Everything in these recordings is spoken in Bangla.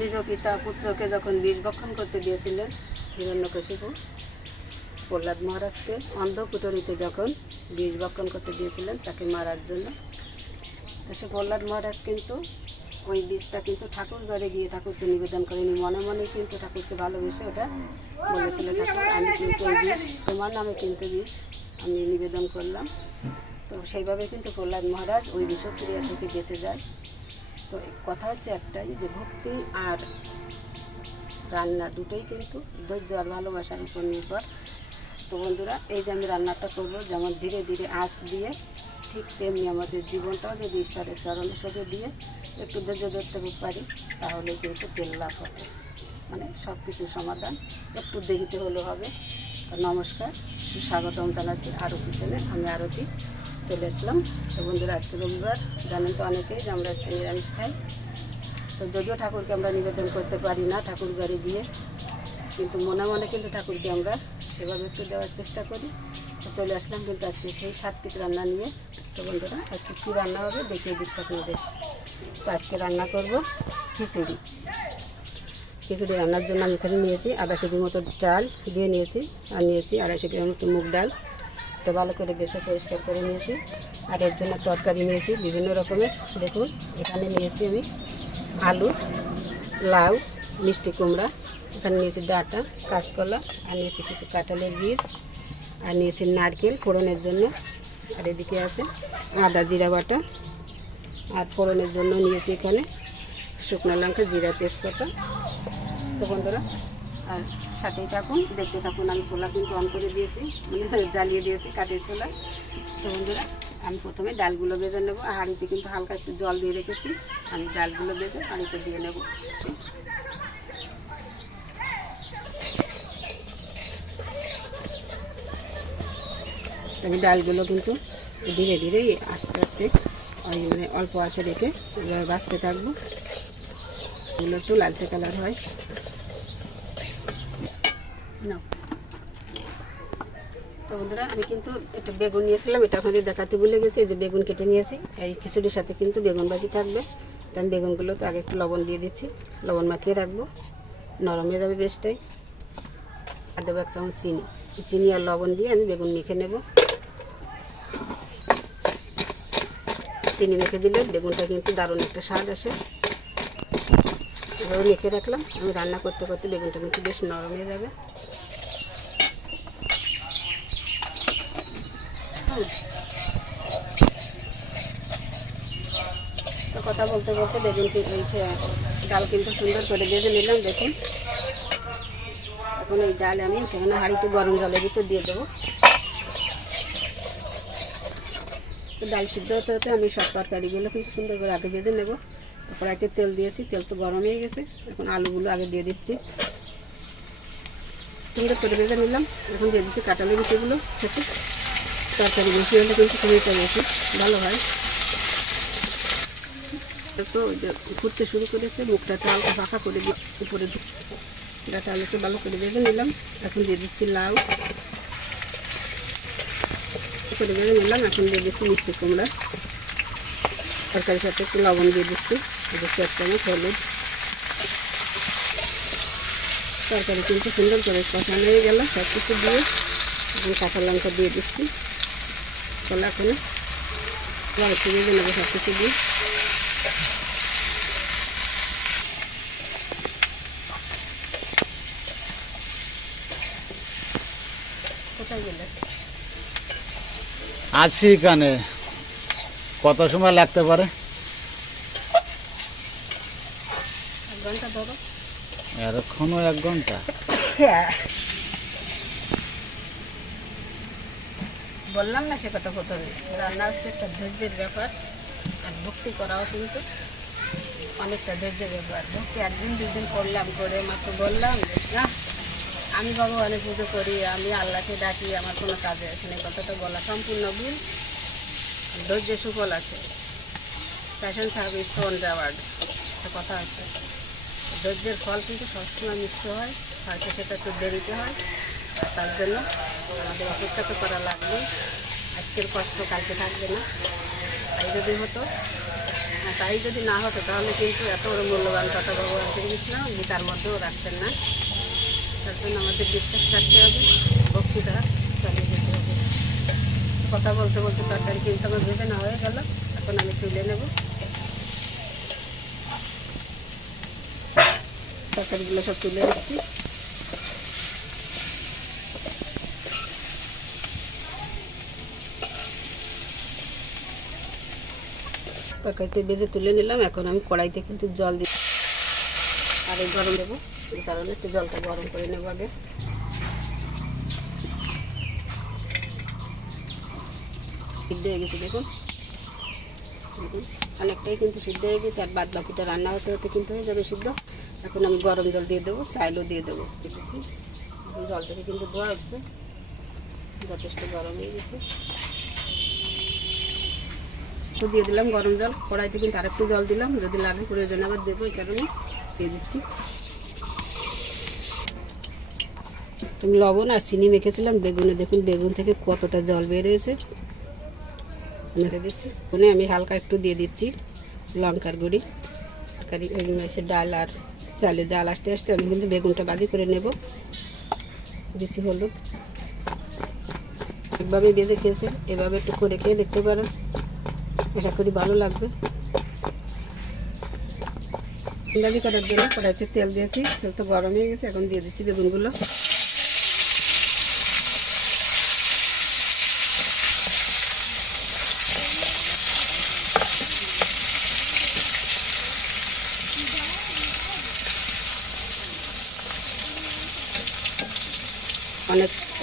নিজ পিতা পুত্রকে যখন বিষ ভক্ষণ করতে দিয়েছিলেন হিরণ্যকশিপু, প্রহ্লাদ মহারাজকে অন্ধকুটরিতে যখন বিষ ভক্ষণ করতে দিয়েছিলেন তাকে মারার জন্য, তো সে প্রহ্লাদ মহারাজ কিন্তু ওই বিষটা কিন্তু ঠাকুর ঘরে গিয়ে ঠাকুরকে নিবেদন করেনি, মনে মনে কিন্তু ঠাকুরকে ভালোবেসে ওটা বলেছিল, ঠাকুর আমি কিন্তু এই বিষ তোমার নামে কিন্তু বিষ আমি নিবেদন করলাম। তো সেইভাবে কিন্তু প্রহ্লাদ মহারাজ ওই বিষক্রিয়া থেকে বেঁচে যায়। তো কথা হচ্ছে একটাই যে ভক্তি আর রান্না দুটোই কিন্তু ধৈর্য আর ভালোবাসার উপর নির্ভর। তো বন্ধুরা, এই যে আমি রান্নাটা করবো যেমন ধীরে ধীরে আঁচ দিয়ে, ঠিক তেমনি আমাদের জীবনটাও যদি ঈশ্বরের চরণে সঁপে দিয়ে একটু ধৈর্য ধরতে পারি তাহলে কিন্তু তেল লাভ হবে, মানে সব কিছুর সমাধান একটু দেরিতে হলেও হবে। তো নমস্কার, সুস্বাগতম জানাচ্ছি আরও কিচেনে। আমি আরতি চলে আসলাম। তো বন্ধুরা, আজকে রবিবার, জানেন তো অনেকেই যে আমরা আজকে নিরামিষ খাই। তো যদিও ঠাকুরকে আমরা নিবেদন করতে পারি না ঠাকুর ঘরে গিয়ে, কিন্তু মনে মনে কিন্তু ঠাকুরকে আমরা সেভাবে একটু দেওয়ার চেষ্টা করি। তো চলে আসলাম কিন্তু আজকে সেই সাত্বিক রান্না নিয়ে। তো বন্ধুরা, আজকে কী রান্না হবে দেখিয়ে দিচ্ছি আপনাদের। তো আজকে রান্না করব খিচুড়ি। খিচুড়ি রান্নার জন্য আমি এখানে নিয়েছি আধা কেজির মতো চাল দিয়ে নিয়েছি, আর নিয়েছি 250 গ্রাম মতো মুগ ডাল। তো ভালো করে বেছে পরিষ্কার করে নিয়েছি। আর এর জন্য তরকারি নিয়েছি বিভিন্ন রকমের। দেখুন, এখানে নিয়েছি আমি আলু, লাউ, মিষ্টি কুমড়া, এখানে নিয়েছি ডাঁটা, কাঁচকলা, আর নিয়েছি কিছু কাঁঠালের বীজ, আর নিয়েছি নারকেল ফোড়নের জন্য। আর এদিকে আছে আদা জিরা বাটা, আর ফোড়নের জন্য নিয়েছি এখানে শুকনো লঙ্কা, জিরা, তেজপাতা। তো বন্ধুরা, আর সাথেই থাকুন, দেখতে থাকুন। আমি ছোলা কিন্তু অন করে দিয়েছি, মানে জ্বালিয়ে দিয়েছি কাঠের ছোলা। তো বন্ধুরা, আমি প্রথমে ডালগুলো ভেজে নেবো। আর হাঁড়িতে কিন্তু হালকা একটু জল দিয়ে রেখেছি, আমি ডালগুলো ভেজে হাঁড়িতে দিয়ে নেব। আমি ডালগুলো কিন্তু ধীরে ধীরে আস্তে আস্তে মানে অল্প আঁচে রেখে ভাজতে থাকবো, এগুলো একটু লালচে কালার হয় না। তো বন্ধুরা, আমি কিন্তু একটু বেগুন নিয়েছিলাম, এটা ওখানে দেখাতে ভুলে গেছি। এই যে বেগুন কেটে নিয়েছি, এই খিচুড়ির সাথে কিন্তু বেগুন ভাজি থাকবে। তো আমি বেগুনগুলো তো আগে একটু লবণ দিয়ে দিচ্ছি, লবণ মাখিয়ে রাখবো, নরম হয়ে যাবে বেশটাই। আর দেবো 1 চামচ চিনি, চিনি আর লবণ দিয়ে আমি বেগুন মেখে নেব। চিনি মেখে দিলে বেগুনটা কিন্তু দারুণ একটা স্বাদ আসে। এভাবে মেখে রাখলাম, আমি রান্না করতে করতে বেগুনটা কিন্তু বেশ নরম হয়ে যাবে। তো কথা বলতে বলতে বেগুনটি ডাল কিন্তু সুন্দর করে ভেজে নিলাম। দেখুন, এখন এই ডাল আমি এখানে হাঁড়িতে গরম জলের ভিতর দিয়ে দেবো। তো ডাল সিদ্ধ হতে হতে আমি সব তরকারিগুলো কিন্তু সুন্দর করে আগে ভেজে নেব। তো কড়াইতে তেল দিয়েছি, তেল তো গরম হয়ে গেছে। এখন আলুগুলো আগে দিয়ে দিচ্ছি, সুন্দর করে ভেজে নিলাম। এখন দিয়ে দিচ্ছি কাঁঠালের বিচিগুলো। সাথে তরকারি বেশি হলে কিন্তু খুবইটা বেশি ভালো হয়। তো ওই যে ফুটতে শুরু করেছে, মুখটা হালকা ফাঁকা করে দিয়ে উপরে ডাটা আলুকে ভালো করে ভেজে নিলাম। এখন দিয়ে দিচ্ছি লাউ করে ভেজে নিলাম। এখন দিয়ে দিচ্ছি মিষ্টি কুমড়া, তরকারির সাথে একটু লবণ দিয়ে দিচ্ছি, 1 চামচ হলুদ। তরকারি কিন্তু সুন্দর করে কষানো হয়ে গেল সব কিছু দিয়ে। এখন কাঁচা লঙ্কা দিয়ে দিচ্ছি, কলা করে একটু ভেজে নেবো সব কিছু দিয়ে। কোথায় গেলে আছি এখানে, কত সময় লাগতে পারে? 1 ঘন্টা ধরো। এখনো 1 ঘন্টা? বললাম না সে কথা প্রথমে, রান্না হচ্ছে একটা ধৈর্যের ব্যাপার, আর ভক্তি করাও কিন্তু অনেকটা ধৈর্যের ব্যাপার। ভক্তি 1 দিন 2 দিন করলাম, করে মাত্র বললাম না আমি ভগবানের পুজো করি, আমি আল্লাহকে ডাকি, আমার কোনো কাজে আসে না, কথাটা বলা সম্পূর্ণ ভুল। ধৈর্যের সুফল আছে, প্যাশন সার্ভিস ফ্রম রেওয়ার্ড একটা কথা আছে। ধৈর্যের ফল কিন্তু সবসময় মিশ্র হয়, হয়তো সেটা একটু দেরিতে হয়। তার জন্য আমাদের অপেক্ষা তো করা লাগবে। আজকের কষ্ট কালকে থাকবে না। তাই যদি হতো আর তাই যদি না হতো তাহলে কিন্তু এত বড় মূল্যবান কথা ভগবান শ্রীকৃষ্ণ গীতার মধ্যেও রাখতেন না। তার জন্য আমাদের বিশ্বাস রাখতে হবে, ভক্তিটা চালিয়ে যেতে হবে। কথা বলতে বলতে তরকারি কিন্তু আমার ভেজে না হয়ে গেল, এখন আমি তুলে নেব। তরকারিগুলো সব তুলে দিচ্ছি। তরকারিতে ভেজে তুলে নিলাম। এখন আমি কড়াইতে কিন্তু জল দিই, আর এই গরম দেবো, এই কারণে একটু জলটা গরম করে নেবো আগে। সিদ্ধ হয়ে গেছে দেখুন, দেখুন অনেকটাই কিন্তু সিদ্ধ হয়ে গেছে, আর বাদ বাকিটা রান্না হতে হতে কিন্তু হয়ে যাবে সিদ্ধ। এখন আমি গরম জল দিয়ে দেবো, চাইলেও দিয়ে দেবো। দেখেছি এখন জলটাকে কিন্তু ধোয়া উঠছে, যথেষ্ট গরম হয়ে গেছে। তো দিয়ে দিলাম গরম জল, কড়াইতে কিন্তু আরেকটু জল দিলাম, যদি লাগে প্রয়োজন আবার দেবো, এই কারণে দিয়ে দিচ্ছি। আমি লবণ আর চিনি মেখেছিলাম বেগুনে, দেখুন বেগুন থেকে কতটা জল বেরিয়েছে। মেখে দিচ্ছি, ওখানে আমি হালকা একটু দিয়ে দিচ্ছি লঙ্কার গুঁড়ি। তরকারি সে ডাল আর চালে জাল আসতে আসতে আমি কিন্তু বেগুনটা ভাজি করে নেব। দিচ্ছি হলুদ। একভাবে ভেজে খেয়েছে, এভাবে একটু করে খেয়ে দেখতে পারেন, আশা করি ভালো লাগবে। ভাজি করার জন্য কড়াইতে তেল দিয়েছি, তেল তো গরম হয়ে গেছে। এখন দিয়ে দিচ্ছি বেগুনগুলো।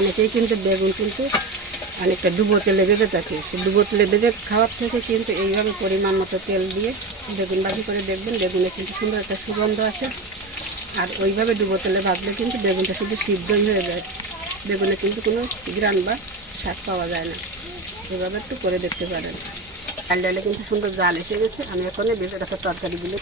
অনেকেই কিন্তু বেগুন কিন্তু অনেকটা ডুবো তেলে ভেজে থাকে। ডুবো তেলে ভেজে খাওয়ার থেকে কিন্তু এইভাবে পরিমাণ মতো তেল দিয়ে বেগুন ভাজি করে দেখবেন, বেগুনে কিন্তু সুন্দর একটা সুগন্ধ আসে। আর ওইভাবে ডুবো তেলে ভাজলে কিন্তু বেগুনটা শুধু সিদ্ধই হয়ে যায়, বেগুনে কিন্তু কোনো ঘ্রাণ বা স্বাদ পাওয়া যায় না। এভাবে একটু করে দেখতে পারেন। ডাল ডালে কিন্তু সুন্দর জাল এসে গেছে। আমি এখন ভেজে রাখা তরকারিগুলো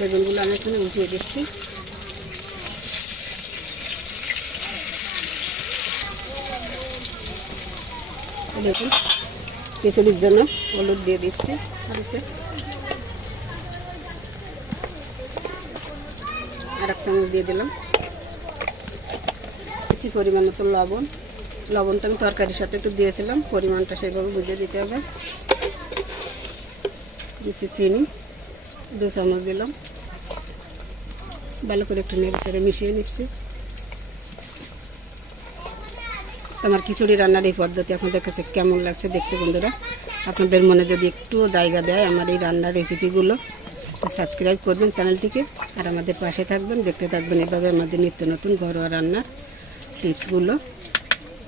বেগুনগুলো আমি এখানে উঠিয়ে দিচ্ছি। দেখুন খিচুড়ির জন্য হলুদ দিয়ে দিচ্ছি, আর এক চামচ দিয়ে দিলাম। কিছু পরিমাণ মতো লবণ, লবণটা আমি তরকারির সাথে একটু দিয়েছিলাম, পরিমাণটা সেইভাবে বুঝে দিতে হবে। দিচ্ছি চিনি, 2 চামচ দিলাম। ভালো করে একটু নেড়ে ছেড়ে মিশিয়ে নিচ্ছি। আমার খিচুড়ি রান্নার এই পদ্ধতি আপনাদের কাছে কেমন লাগছে দেখতে বন্ধুরা? আপনাদের মনে যদি একটু জায়গা দেয় আমার এই রান্নার রেসিপিগুলো, তো সাবস্ক্রাইব করবেন চ্যানেলটিকে, আর আমাদের পাশে থাকবেন, দেখতে থাকবেন এভাবে আমাদের নিত্য নতুন ঘরোয়া রান্নার টিপসগুলো।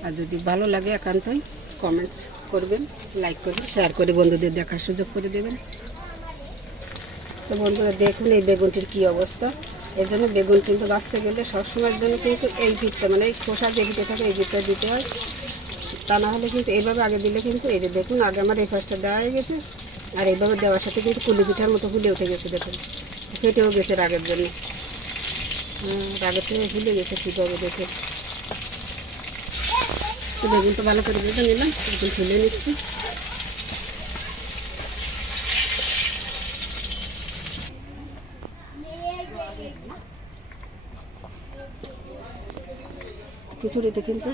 আর যদি ভালো লাগে একান্তই কমেন্টস করবেন, লাইক করবেন, শেয়ার করে বন্ধুদের দেখার সুযোগ করে দেবেন। তো বন্ধুরা দেখুন এই বেগুনটির কী অবস্থা। এর জন্য বেগুন কিন্তু বাঁচতে গেলে সবসময়ের জন্য কিন্তু এই ভিতটা মানে এই খোসা যে ভিতরে থাকে এই ভিতটা দিতে হয়, তা না হলে কিন্তু এইভাবে আগে দিলে কিন্তু এই যে দেখুন আগে আমার এই ফার্স্টটা দেওয়া হয়ে গেছে, আর এইভাবে দেওয়ার সাথে কিন্তু কুলি পিঠার মতো ফুলে উঠে গেছে, দেখুন ফেটেও গেছে রাগের জন্য। রাগের থেকে ফুলে গেছে ঠিকভাবে দেখে। তো বেগুন তো ভালো করে ভেজে নিলাম, এখন ফুলে নিচ্ছি। খিচুড়িতে কিন্তু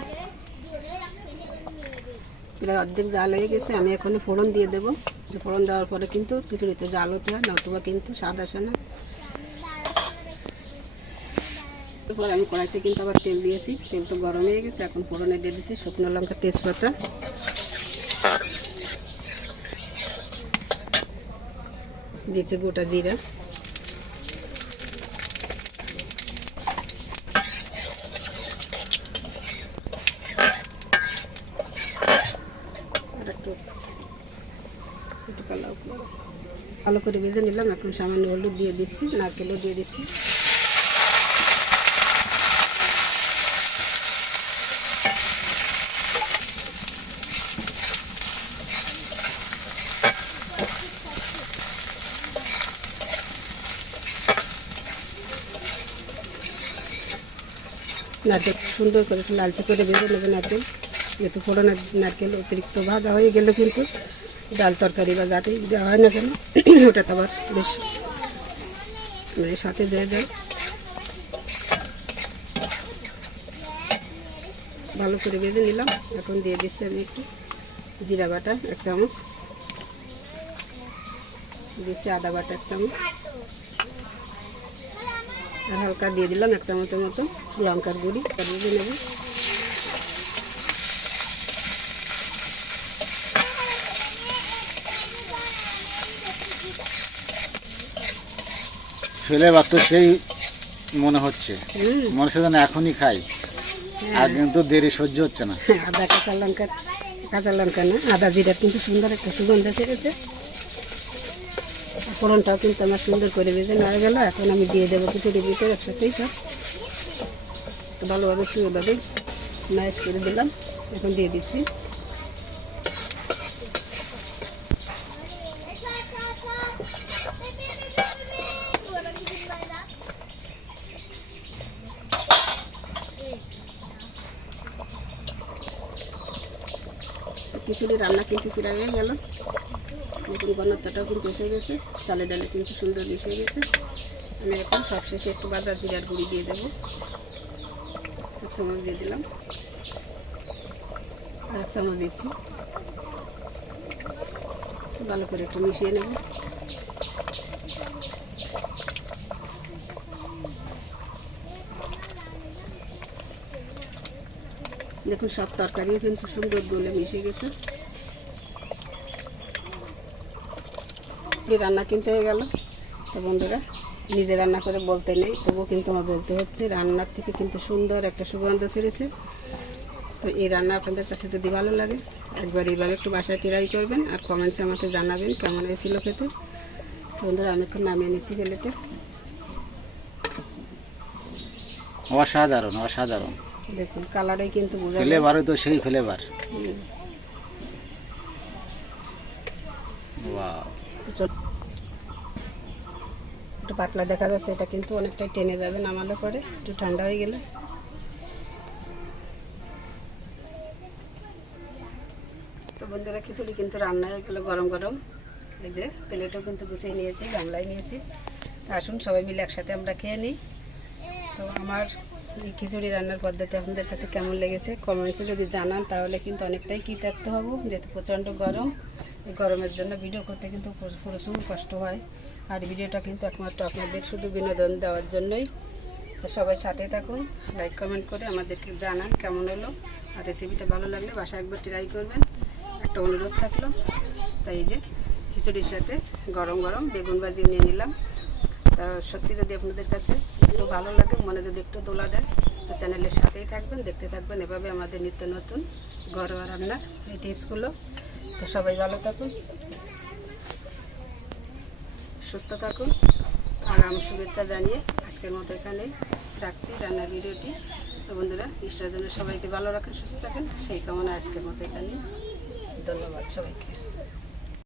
প্রায় অর্ধেক জাল হয়ে গেছে। আমি এখন ফোড়ন দিয়ে দেবো, যে ফোড়ন দেওয়ার পরে কিন্তু খিচুড়িতে জাল হতে হয়, নতুবা কিন্তু স্বাদ আসে না। এরপর আমি কড়াইতে কিন্তু আবার তেল দিয়েছি, তেল তো গরম হয়ে গেছে। এখন ফোড়নে দিয়ে দিচ্ছি শুকনো লঙ্কা, তেজপাতা, দিচ্ছি গোটা জিরা, ভালো করে ভেজে নিলাম। এখন সামান্য হলুদ দিয়ে দিচ্ছি, নারকেলও দিয়ে দিচ্ছি। নারকেল সুন্দর করে একটু লালচে করে ভেজে নেবে নারকেল, যেহেতু ফোড়নের নারকেল অতিরিক্ত ভাজা হয়ে গেলে কিন্তু ডাল তরকারি বা যাতেই দেওয়া হয় না কেন ওটা তো আবার বেশ মানে সাথে হয়ে যায়। ভালো করে ভেজে নিলাম। এখন দিয়ে দিচ্ছি আমি একটু জিরা বাটা 1 চামচ, দিচ্ছি আদা বাটা 1 চামচ, আর হালকা দিয়ে দিলাম 1 চামচের মতো লঙ্কার গুঁড়ি। ভেজে নেব। ফ্লেভার তো সেই মনে হচ্ছে, মনে হচ্ছে যেন এখনই খাই, আর কিন্তু দেরি সহ্য হচ্ছে না। আদা কাঁচা লঙ্কা না, আদা জিরার কিন্তু সুন্দর একটা সুগন্ধ ছেড়েছে। ফোড়নটাও কিন্তু আমার সুন্দর করে ভেজে নেওয়া গেল। এখন আমি দিয়ে দেবো খিচুড়ির ভিতরে একসাথেই সব ভালোভাবে সুন্দরভাবে ম্যাশ করে দিলাম। এখন দিয়ে দিচ্ছি খিচুড়ি রান্না কিন্তু প্রায় হয়ে গেল। নতুন ঘনত্বটাও কিন্তু এসে গেছে, চালে ডালে কিন্তু সুন্দর মিশে গেছে। আমি এখন সবশেষে একটু বাদা জিরার গুঁড়ি দিয়ে দেবো, 1 চামচ দিয়ে দিলাম, আর 1 চামচ দিচ্ছি। ভালো করে একটু মিশিয়ে নেব। দেখুন সব তরকারিও কিন্তু সুন্দর গলে মিশে গেছে। রান্না কিন্তু হয়ে গেল। তো বন্ধুরা, নিজে রান্না করে বলতে নেই, তবুও কিন্তু আমার বলতে হচ্ছে, রান্নার থেকে কিন্তু সুন্দর একটা সুগন্ধ ছেড়েছে। তো এই রান্না আপনাদের কাছে যদি ভালো লাগে একবার এইভাবে একটু বাসায় ট্রাই করবেন, আর কমেন্টসে আমাকে জানাবেন কেমন হয়েছিল খেতে। তো বন্ধুরা, আমি এখন নামিয়ে নিচ্ছি প্লেটে। অসাধারণ অসাধারণ, দেখুন কালারে কিন্তু বোঝা যায়। ফ্লেভারও তো সেই ফ্লেভার। ওয়াও, একটু পাতলা দেখা যাচ্ছে, এটা কিন্তু অনেকটাই টেনে যাবে নামালে পরে, একটু ঠান্ডা হয়ে গেলে। তো বন্ধুরা, খিচুড়ি কিন্তু রান্না হয়ে গেলো গরম গরম। এই যে প্লেটও কিন্তু গুছিয়ে নিয়েছি, গামলায় নিয়েছি। তো আসুন সবাই মিলে একসাথে আমরা খেয়ে নিই। তো আমার এই খিচুড়ি রান্নার পদ্ধতি আপনাদের কাছে কেমন লেগেছে কমেন্টসে যদি জানান, তাহলে কিন্তু অনেকটাই কৃতার্থ হব। যেহেতু প্রচণ্ড গরম, এই গরমের জন্য ভিডিও করতে কিন্তু প্রচুর কষ্ট হয়। আর ভিডিওটা কিন্তু একমাত্র আপনাদের শুধু বিনোদন দেওয়ার জন্যই। তো সবাই সাথে থাকুন, লাইক কমেন্ট করে আমাদেরকে জানান কেমন হলো। আর রেসিপিটা ভালো লাগলে বাসায় একবার ট্রাই করবেন, একটা অনুরোধ থাকলো। তাই এই যে খিচুড়ির সাথে গরম গরম বেগুন ভাজি নিয়ে নিলাম। তা সত্যি যদি আপনাদের কাছে একটু ভালো লাগে, মনে যদি একটু দোলা দেয়, তো চ্যানেলের সাথেই থাকবেন, দেখতে থাকবেন এভাবে আমাদের নিত্য নতুন ঘরোয়া রান্নার এই টিপসগুলো। তো সবাই ভালো থাকুন, সুস্থ থাকুন, আর আমার শুভেচ্ছা জানিয়ে আজকের মতো এখানেই রাখছি রান্নার ভিডিওটি। তো বন্ধুরা, ঈশ্বর যেন সবাইকে ভালো রাখেন, সুস্থ থাকেন, সেই কামনা আজকের মতো এখানেই। ধন্যবাদ সবাইকে।